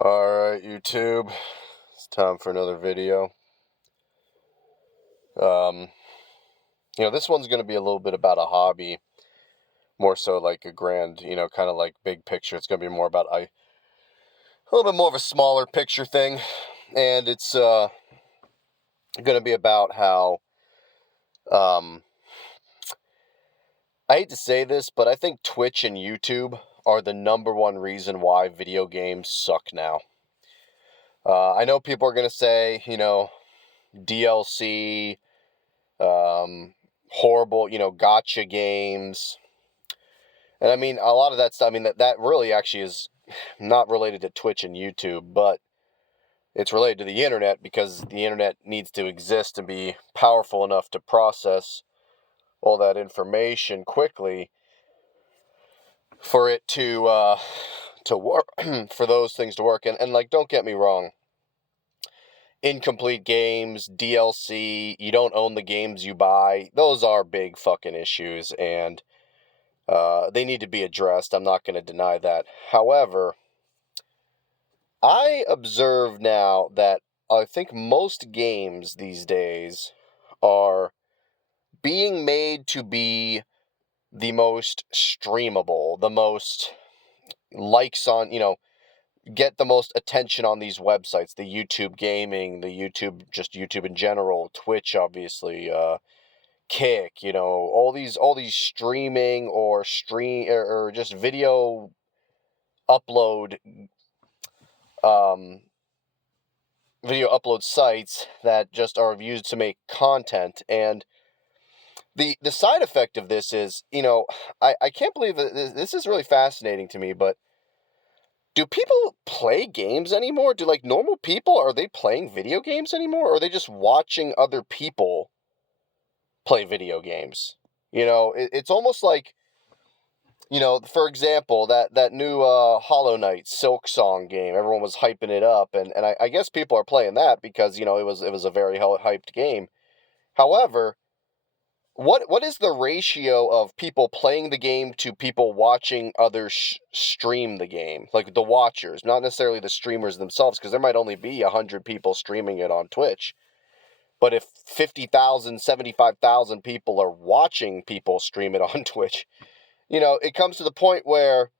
Alright, YouTube. It's time for another video. Um, this one's going to be a little bit about a hobby, more so like a grand, kind of like big picture. It's going to be more about a little bit more of a smaller picture thing. And it's going to be about how, um, I hate to say this, but I think Twitch and YouTube are the number one reason why video games suck now. I know people are going to say, DLC, horrible, gotcha games. And I mean, a lot of that stuff, I mean, that really actually is not related to Twitch and YouTube, but it's related to the internet because the internet needs to exist and be powerful enough to process all that information quickly for it to work, for those things to work. And like, don't get me wrong, incomplete games, DLC, you don't own the games you buy, those are big fucking issues, and they need to be addressed. I'm not going to deny that. However, I observe now that I think most games these days are being made to be the most streamable, the most likes on, get the most attention on these websites, the YouTube gaming, the YouTube, just YouTube in general, Twitch, obviously, Kick, all these streaming or just video upload, um, video upload sites that just are used to make content. And the side effect of this is, I can't believe that this is really fascinating to me, but do people play games anymore? Do like normal people, are they playing video games anymore? Or are they just watching other people play video games? It's almost like, for example, that new Hollow Knight Silk Song game, everyone was hyping it up, and I guess people are playing that because, it was a very hyped game. However, what is the ratio of people playing the game to people watching others stream the game? Like the watchers, not necessarily the streamers themselves, because there might only be 100 people streaming it on Twitch. But if 50,000, 75,000 people are watching people stream it on Twitch, it comes to the point where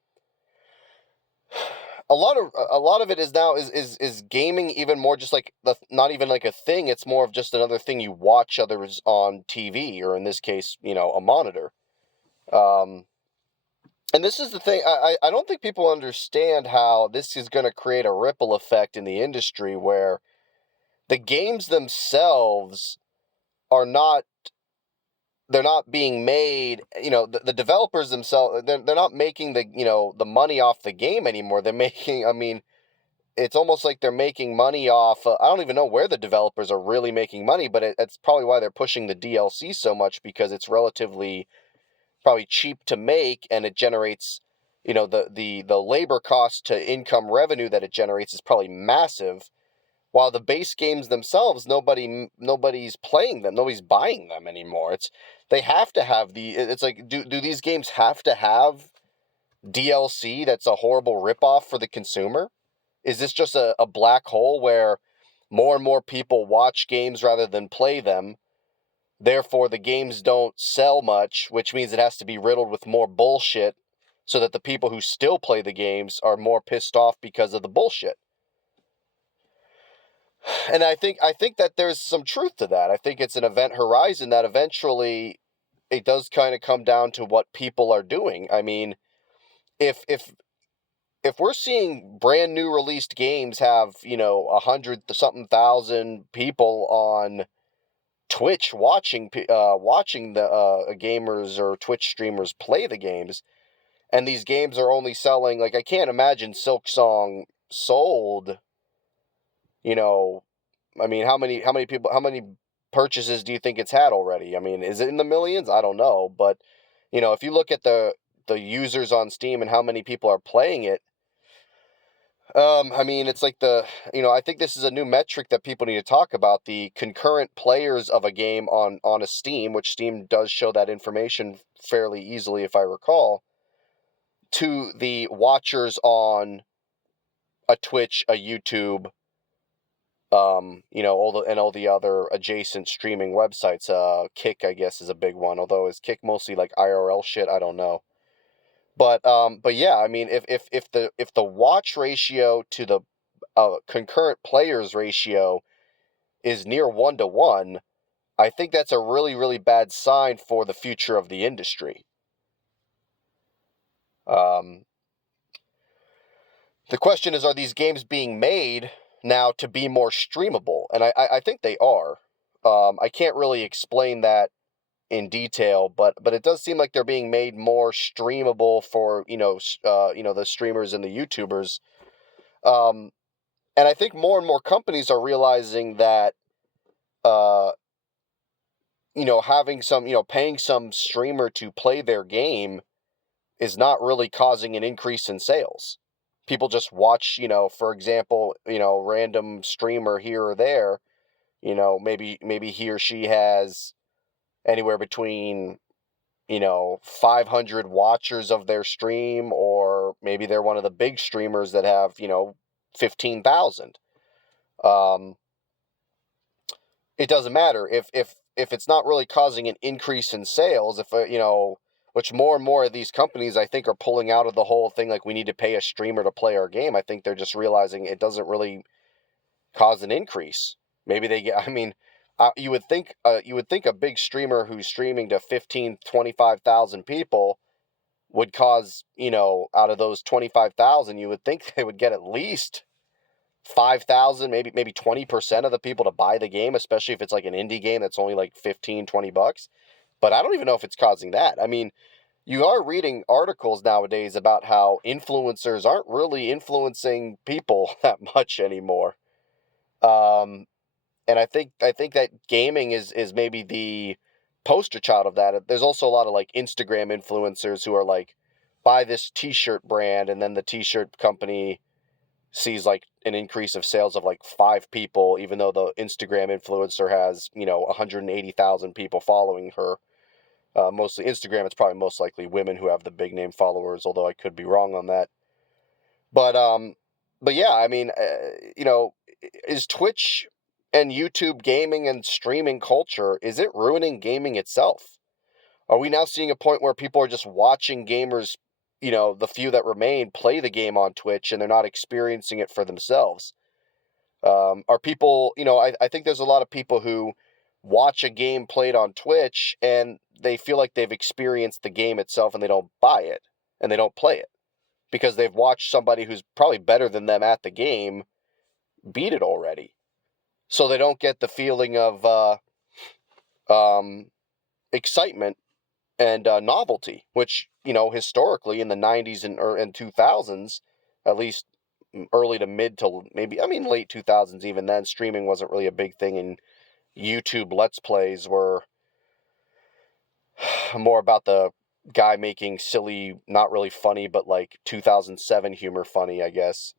a lot of it is now is gaming even more just like not even like a thing. It's more of just another thing you watch others on TV, or in this case, a monitor. Um, and this is the thing. I don't think people understand how this is going to create a ripple effect in the industry where the games themselves are not they're not being made, the developers themselves, they're not making the money off the game anymore. They're making, I mean, it's almost like they're making money off, I don't even know where the developers are really making money, but it's probably why they're pushing the DLC so much, because it's relatively probably cheap to make, and it generates, the labor cost to income revenue that it generates is probably massive. While the base games themselves, nobody's playing them, nobody's buying them anymore. They have to have it's like, do these games have to have DLC that's a horrible ripoff for the consumer? Is this just a black hole where more and more people watch games rather than play them? Therefore, the games don't sell much, which means it has to be riddled with more bullshit so that the people who still play the games are more pissed off because of the bullshit. And I think that there's some truth to that. I think it's an event horizon that eventually it does kind of come down to what people are doing. I mean, if we're seeing brand new released games have, 100 something thousand people on Twitch watching the gamers or Twitch streamers play the games, and these games are only selling, like, I can't imagine Silk Song sold, you know, I mean, how many purchases do you think it's had already? I mean, is it in the millions? I don't know, but if you look at the users on Steam and how many people are playing it, I mean, it's like I think this is a new metric that people need to talk about: the concurrent players of a game on a Steam, which Steam does show that information fairly easily, if I recall, to the watchers on a Twitch, a YouTube, all the other adjacent streaming websites. Kick, I guess, is a big one. Although is Kick mostly like IRL shit? I don't know. But yeah, I mean, if the watch ratio to the concurrent players ratio is near 1-to-1, I think that's a really, really bad sign for the future of the industry. The question is, are these games being made now to be more streamable? And I think they are. I can't really explain that in detail, but it does seem like they're being made more streamable for the streamers and the YouTubers. And I think more and more companies are realizing that having some paying some streamer to play their game is not really causing an increase in sales. People just watch, for example, random streamer here or there, maybe he or she has anywhere between 500 watchers of their stream, or maybe they're one of the big streamers that have 15,000. It doesn't matter if it's not really causing an increase in sales. If which more and more of these companies, I think, are pulling out of the whole thing, like we need to pay a streamer to play our game. I think they're just realizing it doesn't really cause an increase. Maybe they get, I mean, you would think a big streamer who's streaming to 15, 25,000 people would cause, out of those 25,000, you would think they would get at least 5,000, maybe 20% of the people to buy the game, especially if it's like an indie game that's only like 15, $20. But I don't even know if it's causing that. I mean, you are reading articles nowadays about how influencers aren't really influencing people that much anymore. And I think that gaming is maybe the poster child of that. There's also a lot of like Instagram influencers who are like, buy this t-shirt brand, and then the t-shirt company sees like an increase of sales of like 5 people, even though the Instagram influencer has 180,000 people following her. Mostly Instagram, it's probably most likely women who have the big name followers, although I could be wrong on that. But yeah, I mean, is Twitch and YouTube gaming and streaming culture, is it ruining gaming itself? Are we now seeing a point where people are just watching gamers, the few that remain, play the game on Twitch, and they're not experiencing it for themselves? Are people, I think there's a lot of people who watch a game played on Twitch and they feel like they've experienced the game itself and they don't buy it and they don't play it because they've watched somebody who's probably better than them at the game beat it already. So they don't get the feeling of excitement and novelty, which, historically in the 90s and 2000s, at least early to mid to maybe, I mean, late 2000s, even then, streaming wasn't really a big thing, and YouTube Let's Plays were more about the guy making silly, not really funny, but like 2007 humor funny, I guess,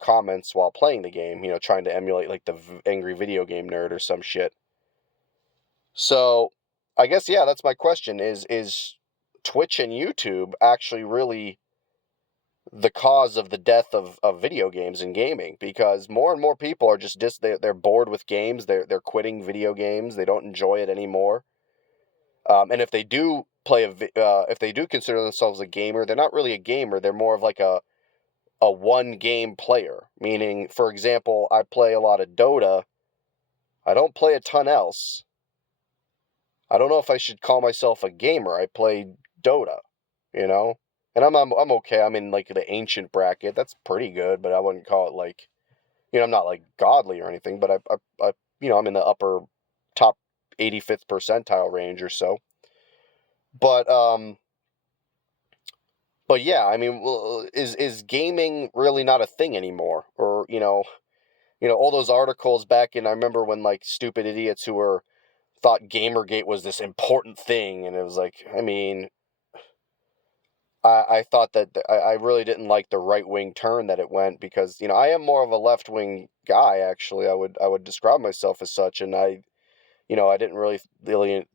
comments while playing the game, trying to emulate like the angry video game nerd or some shit. So I guess, yeah, that's my question is Twitch and YouTube actually really the cause of the death of video games and gaming? Because more and more people are just they're bored with games. They're quitting video games. They don't enjoy it anymore. And if they do if they do consider themselves a gamer, they're not really a gamer. They're more of like a one game player. Meaning, for example, I play a lot of Dota. I don't play a ton else. I don't know if I should call myself a gamer. I play Dota, and I'm okay. I'm in like the ancient bracket. That's pretty good, but I wouldn't call it like, I'm not like godly or anything. But I'm in the upper top 85th percentile range or so. But yeah, I mean, is gaming really not a thing anymore? Or all those articles back in, I remember when like stupid idiots who thought Gamergate was this important thing, and it was like, I mean, I thought that I really didn't like the right wing turn that it went, because I am more of a left wing guy, actually. I would describe myself as such, and I didn't really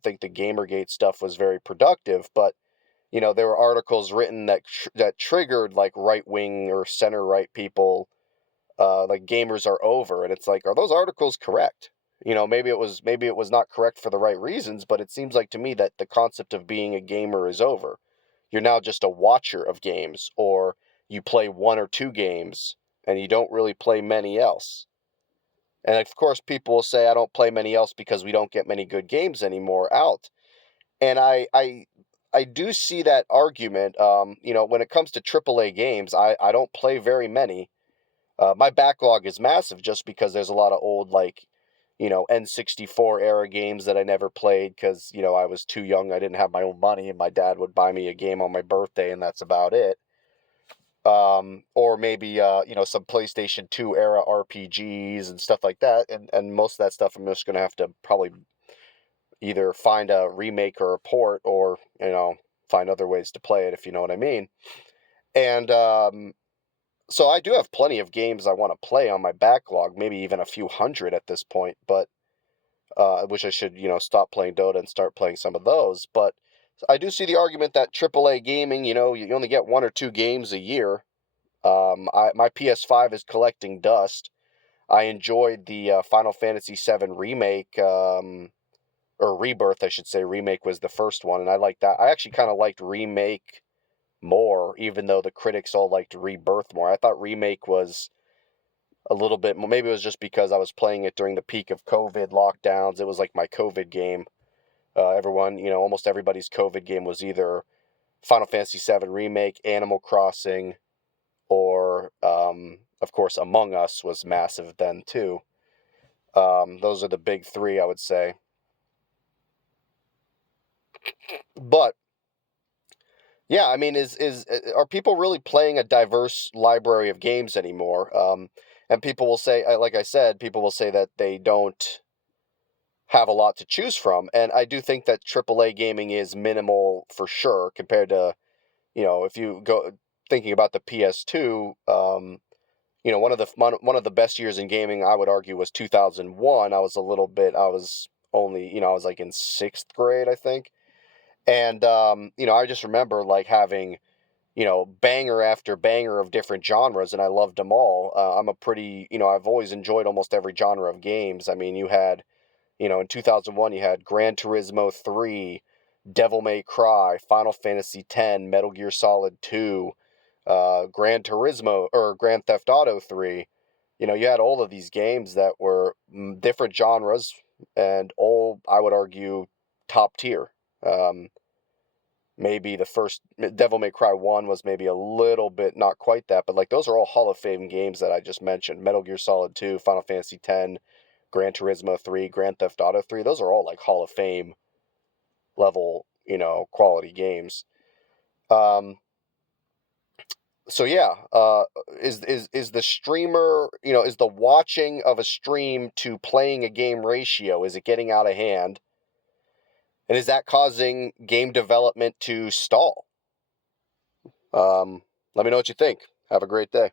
think the Gamergate stuff was very productive, but there were articles written that triggered like right wing or center right people like gamers are over, and it's like, are those articles correct? Maybe it was not correct for the right reasons, but it seems like to me that the concept of being a gamer is over. You're now just a watcher of games, or you play one or two games and you don't really play many else. And of course, people will say, I don't play many else because we don't get many good games anymore out. And I do see that argument. When it comes to AAA games, I don't play very many. My backlog is massive just because there's a lot of old, like, N64 era games that I never played because, I was too young. I didn't have my own money, and my dad would buy me a game on my birthday, and that's about it. Or maybe, some PlayStation 2 era RPGs and stuff like that. And most of that stuff I'm just going to have to probably either find a remake or a port, or, find other ways to play it, if you know what I mean. And, so I do have plenty of games I want to play on my backlog, maybe even a few hundred at this point, but I wish I should, stop playing Dota and start playing some of those. But I do see the argument that AAA gaming, you only get one or two games a year. My PS5 is collecting dust. I enjoyed the Final Fantasy VII remake, or Rebirth, I should say. Remake was the first one, and I liked that. I actually kind of liked Remake more, even though the critics all liked Rebirth more. I thought Remake was a little bit more. Maybe it was just because I was playing it during the peak of COVID lockdowns. It was like my COVID game. Everyone, almost everybody's COVID game was either Final Fantasy VII Remake, Animal Crossing, or, of course, Among Us was massive then, too. Those are the big three, I would say. But yeah, I mean, are people really playing a diverse library of games anymore? And people will say, like I said, people will say that they don't have a lot to choose from, and I do think that AAA gaming is minimal for sure compared to, if you go thinking about the PS2. One of the best years in gaming, I would argue, was 2001. I was only, I was like in sixth grade, I think. And, I just remember like having, banger after banger of different genres, and I loved them all. I've always enjoyed almost every genre of games. I mean, you had, in 2001, you had Gran Turismo 3, Devil May Cry, Final Fantasy X, Metal Gear Solid 2, Gran Turismo, or Grand Theft Auto 3. You had all of these games that were different genres, and all, I would argue, top tier. Maybe the first Devil May Cry 1 was maybe a little bit not quite that, but like those are all Hall of Fame games that I just mentioned. Metal Gear Solid 2, Final Fantasy X, Gran Turismo 3, Grand Theft Auto 3. Those are all like Hall of Fame level, quality games. So yeah, is the streamer, is the watching of a stream to playing a game ratio, is it getting out of hand? And is that causing game development to stall? Let me know what you think. Have a great day.